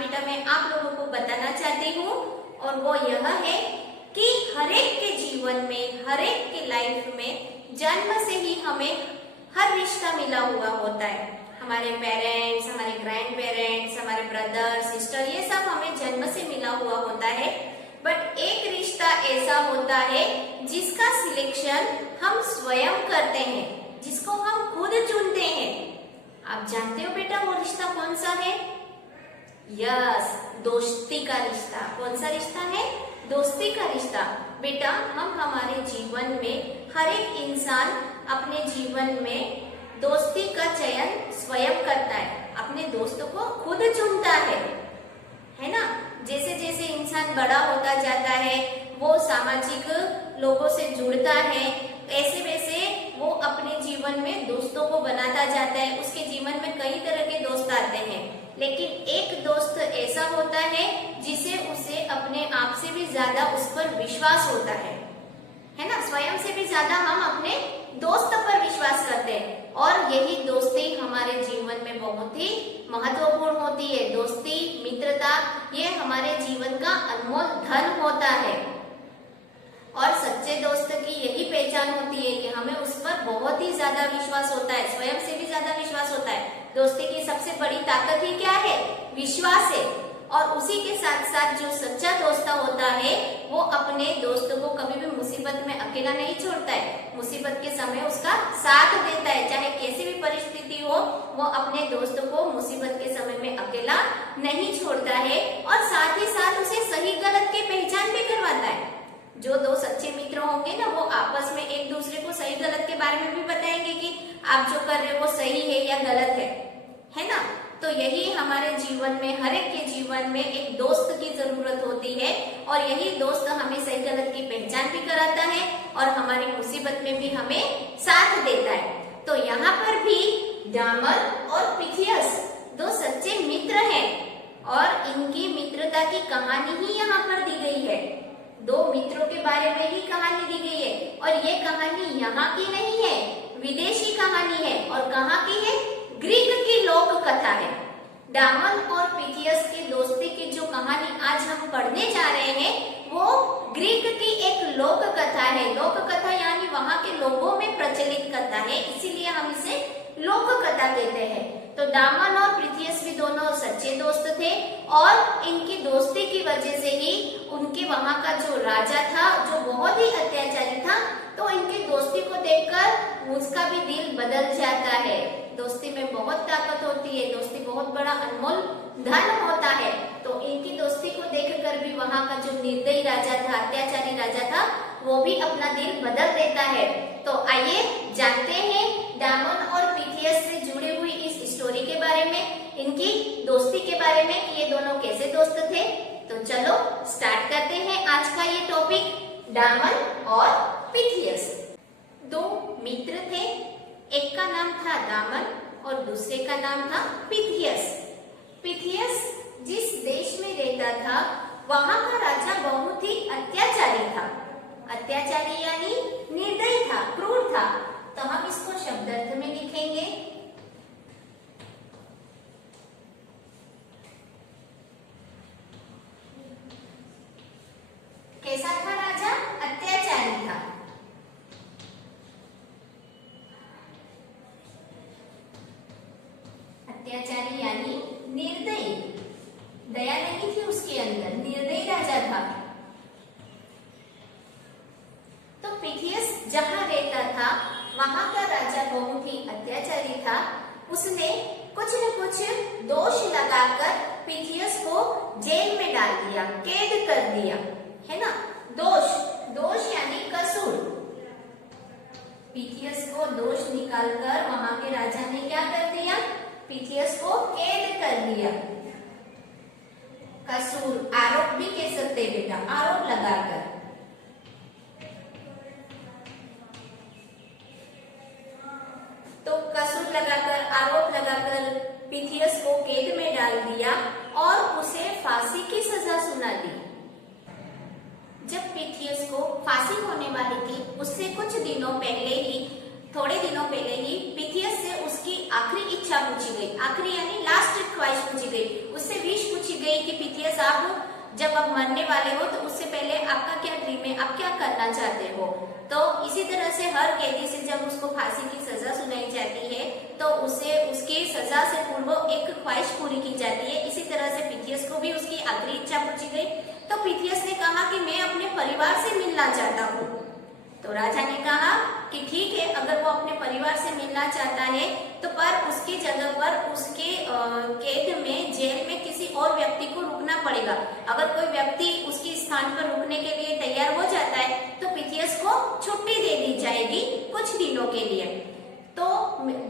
बेटा मैं आप लोगों को बताना चाहती हूँ, और वो यह है कि हर एक के जीवन में, हर एक के लाइफ में जन्म से ही हमें हर रिश्ता मिला हुआ होता है। हमारे पेरेंट्स, हमारे ग्रैंड पेरेंट्स, हमारे ब्रदर सिस्टर, ये सब हमें जन्म से मिला हुआ होता है। बट एक रिश्ता ऐसा होता है जिसका सिलेक्शन हम स्वयं करते हैं, जिसको हम खुद चुनते हैं। आप जानते हो बेटा वो रिश्ता कौन सा है? यस, दोस्ती का रिश्ता। कौन सा रिश्ता है? दोस्ती का रिश्ता। बेटा हम हमारे जीवन में, हर एक इंसान अपने जीवन में दोस्ती का चयन स्वयं करता है, अपने दोस्तों को खुद चुनता है ना। जैसे जैसे इंसान बड़ा होता जाता है, वो सामाजिक लोगों से जुड़ता है, ऐसे वैसे वो अपने जीवन में दोस्तों को बनाता जाता है। उसके जीवन में कई तरह के दोस्त आते हैं, लेकिन एक दोस्त ऐसा होता है जिसे उसे अपने आप से भी ज्यादा उस पर विश्वास होता है ना। स्वयं से भी ज्यादा हम अपने दोस्त पर विश्वास करते हैं, और यही दोस्ती हमारे जीवन में बहुत ही महत्वपूर्ण होती है। दोस्ती, मित्रता, ये हमारे जीवन का अनमोल धन होता है। और सच्चे दोस्त की यही पहचान होती है कि हमें उस पर बहुत ही ज्यादा विश्वास होता है, स्वयं से भी ज्यादा विश्वास होता है। दोस्ती की सबसे बड़ी ताकत ही क्या है? विश्वास है। और उसी के साथ साथ जो सच्चा दोस्त होता है वो अपने दोस्त को कभी भी मुसीबत में अकेला नहीं छोड़ता है, मुसीबत के समय उसका साथ देता है। चाहे कैसी भी परिस्थिति हो, वो अपने दोस्त को मुसीबत के समय में अकेला नहीं छोड़ता है, और साथ ही साथ उसे सही गलत की पहचान भी करवाता है। जो दो सच्चे मित्र होंगे ना, वो आपस में एक दूसरे को सही गलत के बारे में भी बताएंगे कि आप जो कर रहे हो वो सही है या गलत है ना। तो यही हमारे जीवन में, हर एक के जीवन में एक दोस्त की जरूरत होती है, और यही दोस्त हमें सही गलत की पहचान भी कराता है और हमारी मुसीबत में भी हमें साथ देता है। तो यहाँ पर भी डामर और पिथियस दो सच्चे मित्र हैं, और इनकी मित्रता की कहानी ही यहाँ पर दी गई है। दो मित्रों के बारे में ही कहानी दी गई है, और ये कहानी यहाँ की नहीं है, विदेशी कहानी है। और कहाँ की है? ग्रीक की लोक कथा है। डामन और पिथियस की दोस्ती की जो कहानी आज हम पढ़ने जा रहे हैं, वो ग्रीक की एक लोक कथा है। लोक कथा यानी वहाँ के लोगों में प्रचलित कथा है, इसीलिए हम इसे लोक कथा कहते हैं। तो डामन और पिथियस भी दोनों सच्चे दोस्त थे, और इनकी दोस्ती की वजह से ही उनके वहाँ का जो राजा था, जो बहुत ही अत्याचारी था, तो इनकी दोस्ती को देखकर उसका भी दिल बदल जाता है। दोस्ती में बहुत ताकत होती है, दोस्ती बहुत बड़ा अनमोल धन होता है। तो इनकी दोस्ती को देखकर भी वहाँ का जो निर्दयी राजा था, अत्याचारी राजा था, वो भी अपना दिल बदल देता है। तो आइए जानते हैं डामन और पिथियस से जुड़ी हुई इस स्टोरी के बारे में, इनकी दोस्ती के बारे में कि ये दोनों कैसे दोस्त थे। तो चलो स्टार्ट करते हैं आज का ये टॉपिक, डामन और पिथियस। दो मित्र थे, एक का नाम था डामन और दूसरे का नाम था पिथियस। पिथियस जिस देश में रहता था, वहाँ का राजा बहुत ही अत्याचारी था। अत्याचारी यानी निर्दयी था, क्रूर था। तो हम इसको शब्दार्थ में लिखेंगे। कैसा था राजा? अत्याचारी था। अत्याचारी यानी निर्दयी, दया नहीं थी उसके अंदर, निर्दयी राजा था। तो पिथियस जहाँ रहता था, वहाँ का राजा बहुत ही अत्याचारी था। उसने कुछ न कुछ दोष लगाकर पिथियस को जेल में डाल दिया, कैद कर दिया, है ना। दोष यानी कसूर। पिथियस को दोष निकालकर वहां के राजा ने क्या कर दिया? पिथियस को कैद कर दिया। कसूर, आरोप भी कह सकते बेटा, आरोप लगाकर। तो कसूर लगाकर, आरोप लगाकर पिथियस को कैद में डाल दिया और उसे फांसी की सजा सुना दी। जब पिथियस को फांसी होने वाली थी, उससे कुछ दिनों पहले ही, थोड़े दिनों पहले ही पिथियस से उसकी आखिरी इच्छा पूछी गई। आखिरी यानी लास्ट ख्वाहिश पूछी गई। उससे विश पूछी गई कि पिथियस आप जब आप मरने वाले हो तो उससे पहले आपका क्या ड्रीम है, आप क्या करना चाहते हो। तो इसी तरह से हर कैदी से जब उसको फांसी की सजा सुनाई जाती है तो उसे उसकी सजा से पूर्व एक ख्वाहिश पूरी की जाती है। इसी तरह से पिथियस को भी उसकी आखिरी इच्छा पूछी गई। तो पिथियस ने कहा कि मैं अपने परिवार से मिलना चाहता हूँ। तो राजा ने कहा कि ठीक है, अगर वो अपने परिवार से मिलना चाहता है तो पर उसकी जगह पर उसके कैद में जेल में किसी और व्यक्ति को रुकना पड़ेगा। अगर कोई व्यक्ति उसके स्थान पर रुकने के लिए तैयार हो जाता है तो पिथियस को छुट्टी दे दी जाएगी कुछ दिनों के लिए। तो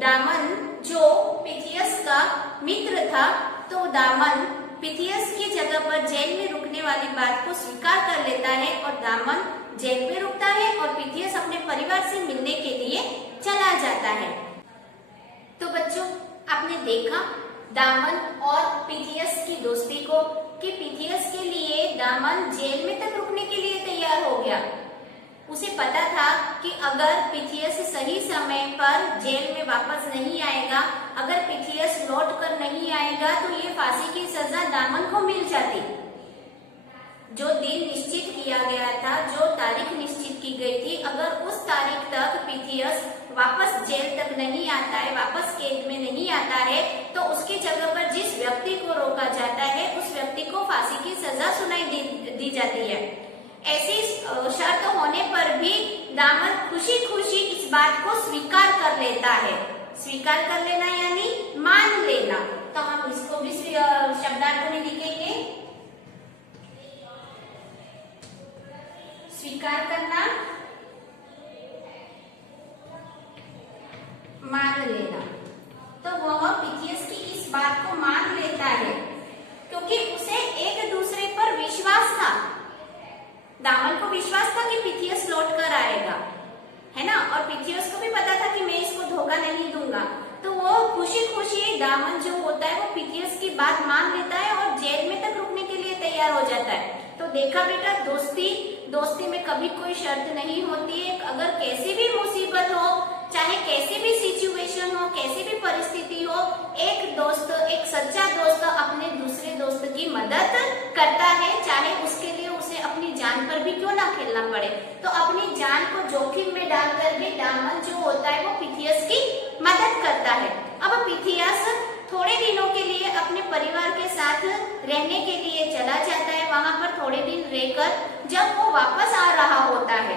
दामन जो पिथियस का मित्र था, तो दामन पिथियस की जगह पर जेल में रुकने वाली बात को स्वीकार कर लेता है और दामन जेल में रुकता है और पिथियस अपने परिवार से मिलने के लिए चला जाता है। तो बच्चों, आपने देखा दामन और पिथियस की दोस्ती को कि पिथियस के लिए दामन जेल में तक रुकने के लिए तैयार हो गया। उसे पता था कि अगर पिथियस सही समय पर जेल में वापस नहीं आएगा, अगर पिथियस लौट कर नहीं आएगा तो ये फांसी की सजा दामन को मिल जाती। जो दिन निश्चित किया गया था, जो तारीख निश्चित की गई थी, अगर उस तारीख तक पिथियस वापस जेल तक नहीं आता है, वापस कैद में नहीं आता है, तो उसकी जगह पर जिस व्यक्ति को रोका जाता है उस व्यक्ति को फांसी की सजा सुनाई दी जाती है। ऐसी शर्त होने पर भी दामन खुशी खुशी इस बात को स्वीकार कर लेता है। स्वीकार कर लेना यानी मान लेना। तो हम इसको भी शब्दार्थ में लिखेंगे, स्वीकार करना, मान लेना। तो वह पिथियस की इस बात को मान लेता है क्योंकि उसे एक दूसरे पर विश्वास था। दामन को विश्वास था कि पिथियस लौट कर आएगा, है ना, और पिथियस को भी पता था कि मैं इसको धोखा नहीं दूंगा। तो वो खुशी खुशी दामन जो होता है वो पिथियस की बात मान लेता है और जेल में तक रुकने के लिए तैयार हो जाता है। तो देखा बेटा, दोस्ती में कभी कोई शर्त नहीं होती है। अगर कैसी भी मुसीबत हो, चाहे कैसी भी सिचुएशन हो, कैसी भी परिस्थिति हो, एक दोस्त, एक सच्चा दोस्त अपने दूसरे दोस्त की मदद करता है, चाहे उसके लिए उसे अपनी जान पर भी क्यों ना खेलना पड़े। तो अपनी जान को जोखिम में डालकर भी दामन जो होता है वो पिथियस की मदद करता है। अब पिथियस थोड़े दिनों के लिए अपने परिवार के साथ रहने के लिए चला जाता है। वहां पर थोड़े दिन रहकर जब वो वापस आ रहा होता है,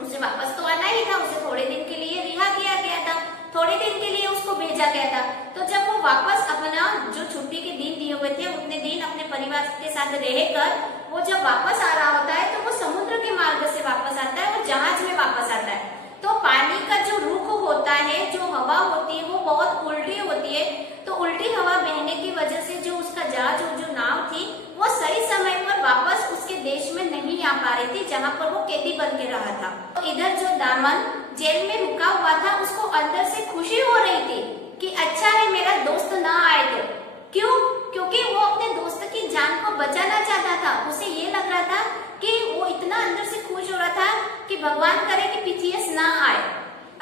उसे वापस तो आना ही था, उसे थोड़े दिन के लिए रिहा किया गया था, थोड़े दिन के लिए उसको भेजा गया था। तो जब वो वापस अपना जो छुट्टी के दिन दिए हुए थे उतने दिन अपने परिवार के साथ रहकर वो जब वापस आ रहा होता है तो वो समुद्र के मार्ग से वापस आता है और जहाज में वापस आता है। तो पानी का जो रुख होता है, जो हवा होती है वो बहुत उल्टी होती है। तो उल्टी हवा बहने की वजह से जो उसका जहाज और जो नाव थी वो सही समय पर वापस उसके देश में नहीं आ पा रही थी जहां पर वो कैदी बन के रहा था। तो इधर जो दामन जेल में रुका हुआ था उसको अंदर से खुशी हो रही थी कि अच्छा है मेरा दोस्त ना आए तो। क्यों? क्योंकि वो अपने दोस्त की जान को बचाना चाहता था। उसे ये लग रहा था कि वो इतना अंदर से खुश हो रहा था कि भगवान करे कि पिथियस ना आए।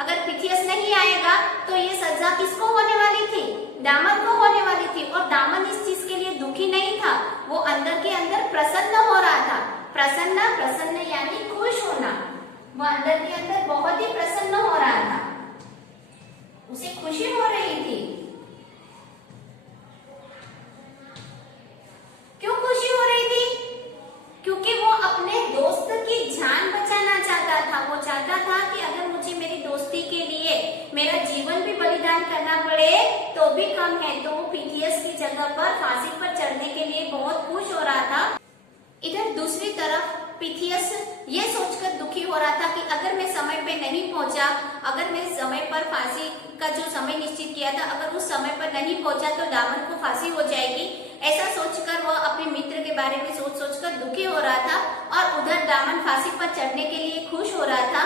अगर पिथियस नहीं आएगा तो ये सजा किसको होने वाली थी? दामन को होने वाली थी। और दामन इस चीज के लिए दुखी नहीं था, वो अंदर के अंदर प्रसन्न हो रहा था। प्रसन्न यानी खुश होना। वो अंदर के अंदर बहुत ही प्रसन्न हो रहा था, उसे खुशी हो रही थी। क्यों खुशी हो रही थी? क्योंकि वो अपने दोस्त की जान बचाना चाहता था। वो चाहता था कि अगर मुझे मेरी दोस्ती के लिए मेरा जीवन भी बलिदान करना पड़े तो भी कम है। तो वो पिथियस की जगह पर फांसी पर चढ़ने के लिए बहुत खुश हो रहा था। इधर दूसरी तरफ पिथियस ये सोचकर दुखी हो रहा था कि अगर मैं समय पे नहीं पहुंचा, अगर मैं समय पर फांसी का जो समय निश्चित किया था अगर उस समय पर नहीं पहुंचा तो दामन को फांसी हो जाएगी। ऐसा सोचकर वह अपने मित्र के बारे में सोचकर दुखी हो रहा था और उधर दामन फांसी पर चढ़ने के लिए खुश हो रहा था।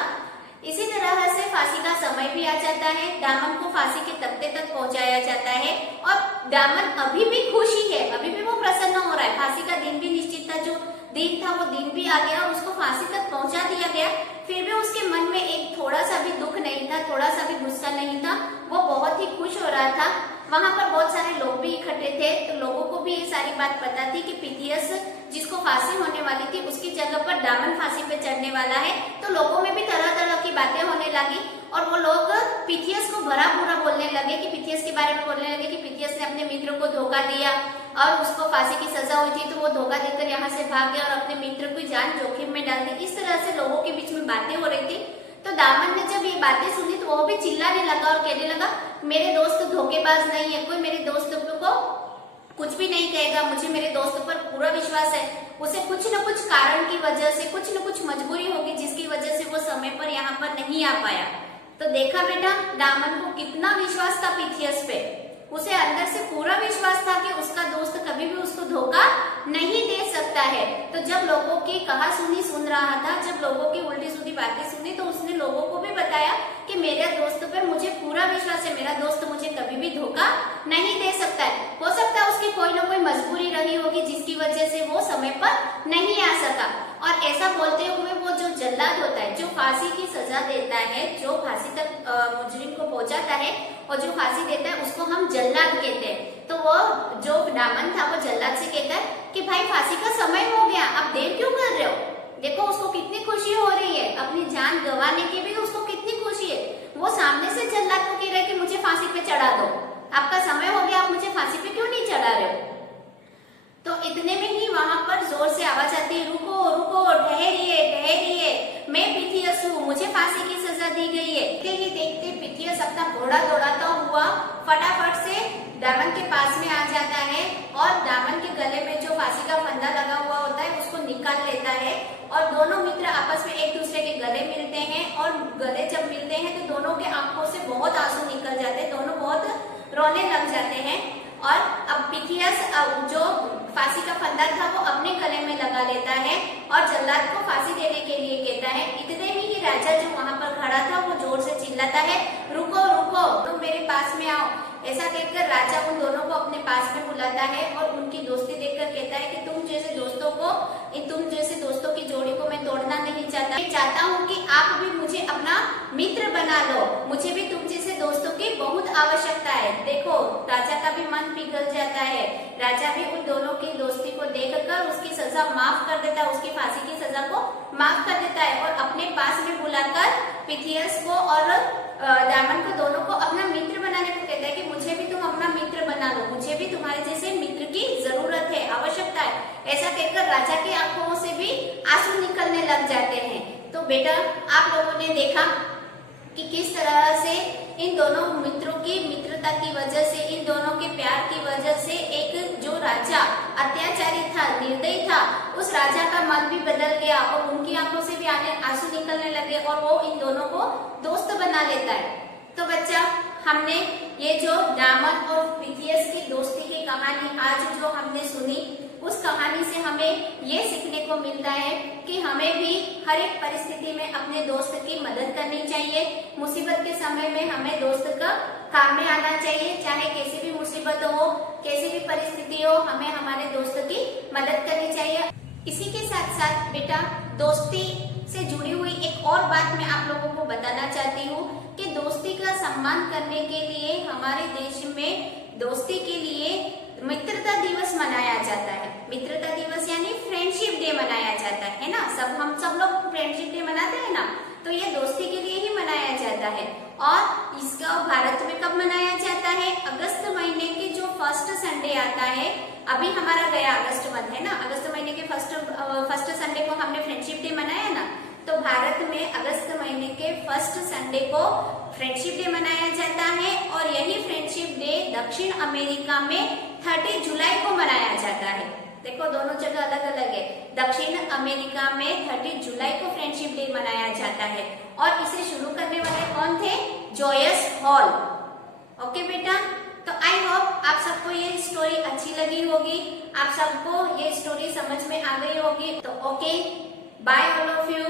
इसी तरह से फांसी का समय भी आ जाता है, दामन को फांसी के तख्ते तक पहुंचाया जाता है और दामन अभी भी खुशी है, अभी भी वो प्रसन्न हो रहा है। फांसी का दिन भी निश्चित था, जो दिन था वो दिन भी आ गया और उसको फांसी तक पहुंचा दिया गया। फिर भी उसके मन में एक थोड़ा सा भी दुख नहीं था, थोड़ा सा भी गुस्सा नहीं था, वो बहुत ही खुश हो रहा था। वहां पर बहुत सारे लोग भी इकट्ठे थे, तो लोगों को भी ये सारी बात पता थी कि पिथियस जिसको फांसी होने वाली थी उसकी जगह पर दामन फांसी पे चढ़ने वाला है। तो लोगों में भी तरह तरह की बातें होने लगी और वो लोग पिथियस को भरा बुरा बोलने लगे, कि पिथियस के बारे में बोलने लगे कि पिथियस ने अपने मित्र को धोखा दिया और उसको फांसी की सजा हुई थी, तो वो धोखा देकर यहाँ से भाग गया और अपने मित्र की जान जोखिम में डाल दी। इस तरह से लोगों के बीच में बातें हो रही थी। तो दामन ने जब ये बातें सुनी तो वो भी चिल्लाने लगा और कहने लगा, मेरे दोस्त धोखेबाज नहीं है, कोई मेरे दोस्त को कुछ भी नहीं कहेगा, मुझे मेरे दोस्त पर पूरा विश्वास है। उसे कुछ न कुछ कारण की वजह से, कुछ न कुछ मजबूरी होगी जिसकी वजह से वो समय पर यहाँ पर नहीं आ पाया। तो देखा बेटा, दामन को कितना विश्वास था पिथियस पे। उसे अंदर से पूरा विश्वास था कि उसका दोस्त कभी भी उसको धोखा नहीं दे सकता है। तो जब लोगों की कहा सुनी सुन रहा था, जब लोगों की उल्टी सीधी बातें सुनी, तो उसने लोगों को भी बताया कि मेरे दोस्त पर मुझे पूरा विश्वास है, मेरा दोस्त मुझे कभी भी धोखा नहीं दे सकता है। हो सकता है उसकी कोई ना कोई मजबूरी रही होगी जिसकी वजह से वो समय पर नहीं आ सका। और ऐसा बोलते हुए वो जो जल्लाद होता है, जो फांसी की सजा देता है, जो फांसी तक मुजरिम को पहुंचाता है और जो फांसी देता है, उसको हम जल्लाद कहते हैं। तो वो जो दामन था वो जल्लाद से कहता है कि भाई फांसी का समय हो गया, आप देर क्यों कर रहे हो। देखो उसको कितनी खुशी हो रही है, अपनी जान गंवाने की भी उसको कितनी खुशी है। वो सामने से जल्लाद को कह रहा है कि मुझे फांसी पे चढ़ा दो, आपका समय हो गया, आप मुझे फांसी पे क्यों नहीं चढ़ा रहे हो। तो इतने में ही वहां पर जोर से आवाज आती है, रुको रुको, ठहरिए ठहरिए, मैं पिथियस हूँ, मुझे फांसी की सजा दी गई है। देखते ही देखते पिथियस अपना घोड़ा दौड़ाता हुआ फटाफट से दामन के पास में आ जाता है और दामन के गले में जो फांसी का फंदा लगा हुआ होता है उसको निकाल लेता है। और दोनों मित्र आपस में एक दूसरे के गले मिलते हैं और गले जब मिलते हैं तो दोनों के आंखों से बहुत आंसू निकल जाते हैं, दोनों बहुत रोने लग जाते हैं। और अब पिथियस जो फांसी का फंदा था वो अपने गले में लगा लेता है और जल्लाद को फांसी देने के लिए कहता है। इतने में ही राजा जो वहां पर खड़ा था वो जोर से चिल्लाता है, रुको रुको, तुम मेरे पास में आओ। ऐसा कहकर राजा उन दोनों को अपने पास में बुलाता है और उनकी दोस्ती देखकर कहता है कि तुम जैसे दोस्तों की जोड़ी को मैं तोड़ना नहीं चाहता। मैं चाहता हूँ कि आप भी मुझे अपना मित्र बना लो, मुझे भी तुम जैसे दोस्तों की बहुत आवश्यकता है। देखो राजा का भी मन पिघल जाता है, राजा भी उन दोनों की दोस्ती को देखकर उसकी सजा माफ कर देता है, उसकी फांसी की सजा को माफ कर देता है और अपने पास में बुलाकर पिथियस को और दामन को दोनों को अपना मित्र बनाने को कहता है कि मुझे भी तुम अपना मित्र बना लो, मुझे भी तुम्हारे जैसे मित्र की जरूरत है, आवश्यकता है। ऐसा कहकर राजा की आंखों से भी आंसू निकलने लग जाते हैं। तो बेटा आप लोगों ने देखा कि किस तरह से इन दोनों मित्रों की मित्रता की वजह से, इन दोनों के प्यार की वजह से एक जो राजा अत्याचारी था, निर्दयी था, उस राजा का मन भी बदल गया और उनकी आंखों से भी आंसू निकलने लगे और वो इन दोनों को दोस्त बना लेता है। तो बच्चा हमने ये जो दामन और पिथियस की दोस्ती की कहानी आज जो हमने सुनी, उस कहानी से हमें ये सीखने को मिलता है कि हमें भी हर एक परिस्थिति में अपने दोस्त की मदद करनी चाहिए। मुसीबत के समय में हमें दोस्त का काम में आना चाहिए, चाहे कैसी भी मुसीबत हो, कैसी भी परिस्थिति हो, हमें हमारे दोस्त की मदद करनी चाहिए। इसी के साथ साथ बेटा दोस्ती से जुड़ी हुई एक और बात मैं आप लोगों को बताना चाहती हूँ कि दोस्ती का सम्मान करने के लिए हमारे देश में दोस्ती के लिए मित्रता दिवस मनाया जाता है। मित्रता दिवस यानी फ्रेंडशिप डे मनाया जाता है ना, हम सब लोग फ्रेंडशिप डे मनाते हैं ना, तो ये दोस्ती के लिए ही मनाया जाता है। और इसका भारत में कब मनाया जाता है? अगस्त महीने की जो फर्स्ट संडे आता है, अभी हमारा गया अगस्त मंथ है ना, अगस्त महीने के फर्स्ट संडे को हमने फ्रेंडशिप डे मनाया ना, तो भारत में अगस्त महीने के फर्स्ट संडे को फ्रेंडशिप डे मनाया जाता है। और यही फ्रेंडशिप डे दक्षिण अमेरिका में 30 जुलाई को मनाया जाता है। देखो दोनों जगह अलग अलग है। दक्षिण अमेरिका में 30 जुलाई को फ्रेंडशिप डे मनाया जाता है और इसे शुरू करने वाले कौन थे? Joyce hall. ओके बेटा, तो आई होप आप सबको ये स्टोरी अच्छी लगी होगी, आप सबको ये स्टोरी समझ में आ गई होगी। तो okay, bye all of you.